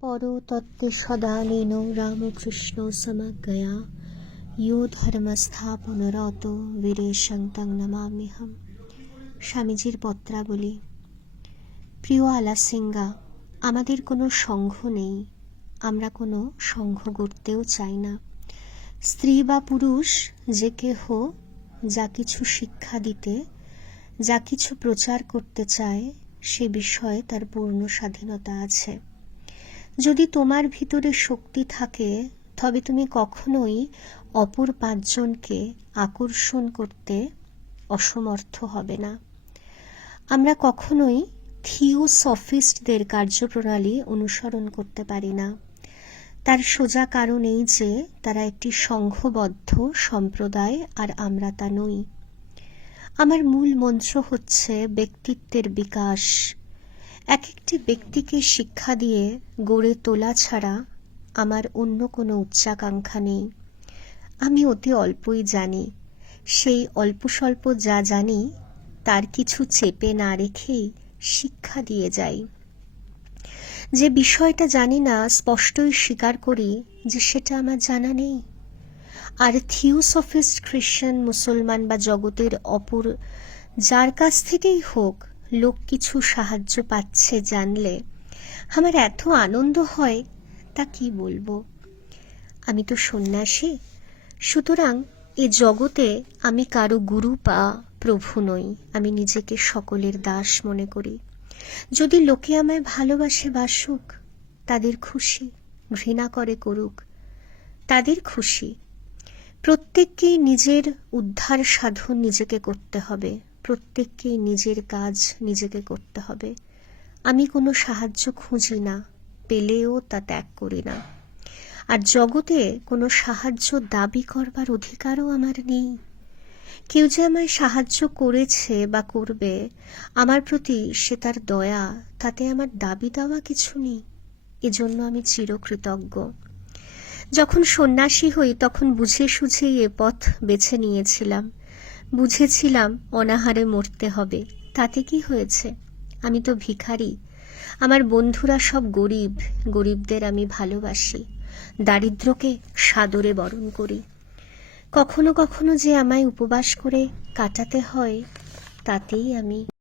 পরো তত্ত্বে সদানেন রামকৃষ্ণ সমজ্ঞয়া ইয়ো ধর্মস্থাপনরত বীরেশং তং নমাম্যহম। স্বামীজির পত্রাবলী। প্রিয় আলাসিঙ্গা, আমাদের কোনো সংঘ নেই। আমরা কোনো সংঘ গড়তেও চাই না। স্ত্রী বা পুরুষ, যে কেহ যা কিছু শিক্ষা দিতে, যা কিছু প্রচার করতে চায়, সে বিষয়ে তার পূর্ণ স্বাধীনতা আছে। যদি তোমার ভিতরে শক্তি থাকে, তবে তুমি কখনোই অপর পাঁচজনকে আকর্ষণ করতে অসমর্থ হবে না। আমরা কখনোই থিওসফিস্টদের কার্যপ্রণালী অনুসরণ করতে পারি না। তার সোজা কারণ এই যে, তারা একটি সংঘবদ্ধ সম্প্রদায় আর আমরা তা নই। আমার মূল মন্ত্র হচ্ছে ব্যক্তিত্বের বিকাশ। এক একটি ব্যক্তিকে শিক্ষা দিয়ে গড়ে তোলা ছাড়া আমার অন্য কোনো উচ্চাকাঙ্ক্ষা নেই। আমি অতি অল্পই জানি। সেই অল্প স্বল্প যা জানি, তার কিছু চেপে না রেখেই শিক্ষা দিয়ে যাই। যে বিষয়টা জানি না, স্পষ্টই স্বীকার করি যে সেটা আমার জানা নেই। আর থিওসফিস্ট খ্রিশ্চান, মুসলমান বা জগতের অপর, যার কাছ থেকেই হোক লোক কিছু সাহায্য পাচ্ছে জানলে আমার এত আনন্দ হয়, তা কি বলব? আমি তো সন্ন্যাসী, সুতরাং এ জগতে আমি কারও গুরু বা প্রভু নই, আমি নিজেকে সকলের দাস মনে করি। যদি লোকে আমায় ভালোবাসে বাসুক তাদের খুশি, ঘৃণা করে করুক, তাদের খুশি। প্রত্যেককেই নিজের উদ্ধার সাধন নিজেকে করতে হবে। প্রত্যেককেই নিজের কাজ নিজেকে করতে হবে। আমি কোনো সাহায্য খুঁজি না, পেলেও তা ত্যাগ করি না। আর জগতে কোনো সাহায্য দাবি করবার অধিকারও আমার নেই। কেউ যে আমায় সাহায্য করেছে বা করবে, আমার প্রতি সে তার দয়া, তাতে আমার দাবি দেওয়া কিছু নেই। এজন্য আমি চিরকৃতজ্ঞ। যখন সন্ন্যাসী হই, তখন বুঝে সুঝেই এ পথ বেছে নিয়েছিলাম। বুঝেছিলাম অনাহারে মরতে হবে। তাতে কি হয়েছে? আমি তো ভিখারি। আমার বন্ধুরা সব গরিব। গরিবদের আমি ভালোবাসি। দারিদ্রকে সাদরে বরণ করি। কখনো কখনো যে আমায় উপবাস করে কাটাতে হয়, তাতেই আমি